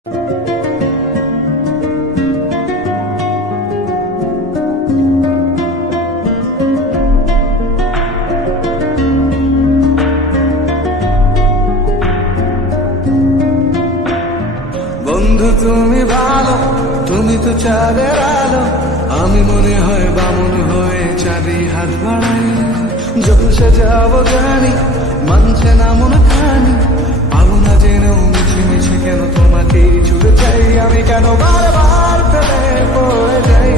বন্ধু তুমি ভালো, তুমি তো চাঁদের আলো, আমি মনে হয় বামন হয়ে চাঁদি হাত বাড়াই। যত সে যাবো জানি, মানছে না মন খানি, পাবো না জেনেও মিছে মিছে কেন তোমাকে ছুটে চাই। আমি কেন বারবার ফেলে পড়ে যাই,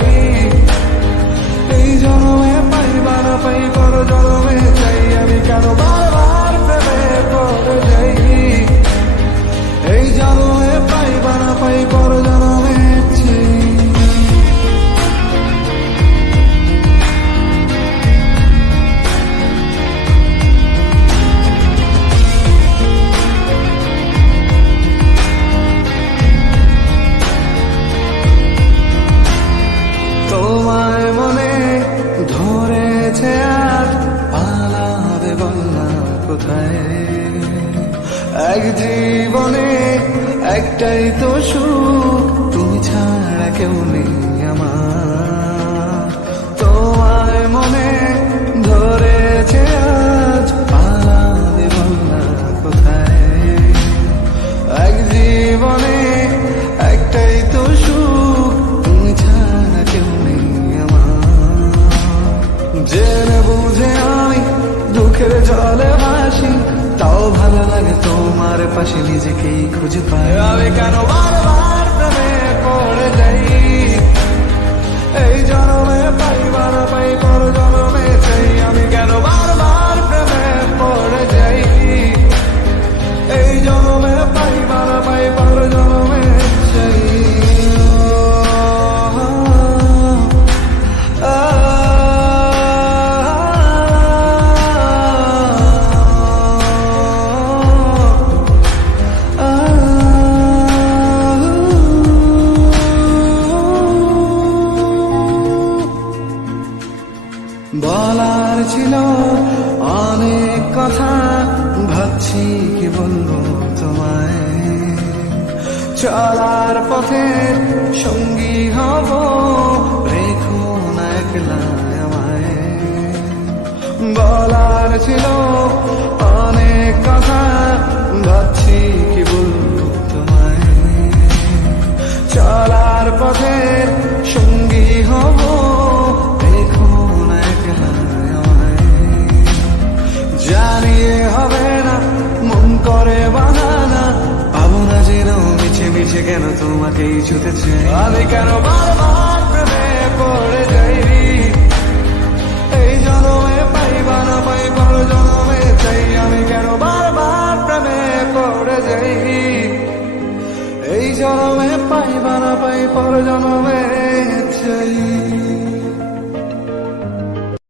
এই জন্মে পাই বা না পাই পর জন্মে চাই। আমি কেন বারবার ফেলে পড়ে যাই, এই জন্মে পাই বা না পাই পর জন্মে চাই। তোমায় মনে ধরেছে আর পালাবে বলনা কোথায়। এক জীবনে একটাই তো সুখ, তুমি ছাড়া কেউ নেই আমার। তোমায় মনে ধরেছে আজ পালাবে বলনা কোথায়। এক জীবনে একটাই তো সুখ, তুমি ছাড়া কেউ নেই আমার। জেনে বুঝে আমি দুঃখের জলে ভাসি, তাও ভালো লাগে তোমার পাশে নিজেকেই খুঁজে পাই। আমি কেন বারবার প্রেমে পড়ে যাই, এই জন্মে পাই বা না পাই পর জন্মে চাই। আমি কেন বারবার প্রেমে পড়ে যাই, এই জন্মে পাই বা না পাই পর জন্মে চাই। বলার ছিল অনেক কথা, ভাবছি কি বলবো তোমায়। চলার পথে সঙ্গী হব, রেখো না একলা আমায়। বলার ছিল অনেক কথা, ভাবছি কি বলবো তোমায়। চলার পথে সঙ্গী হব, জানিয়ে হবে না মন করে বাহানা, পাবো না জেনেও মিছে মিছে কেন তোমাকেই ছুতে চাই। আমি কেন বারবার প্রেমে পড়ে যাই, এই জন্মে পাই বা না পাই পর জন্মে চাই। আমি কেন বারবার প্রেমে পড়ে যাই, এই জন্মে পাই বা না পাই পর জন্মে চাই।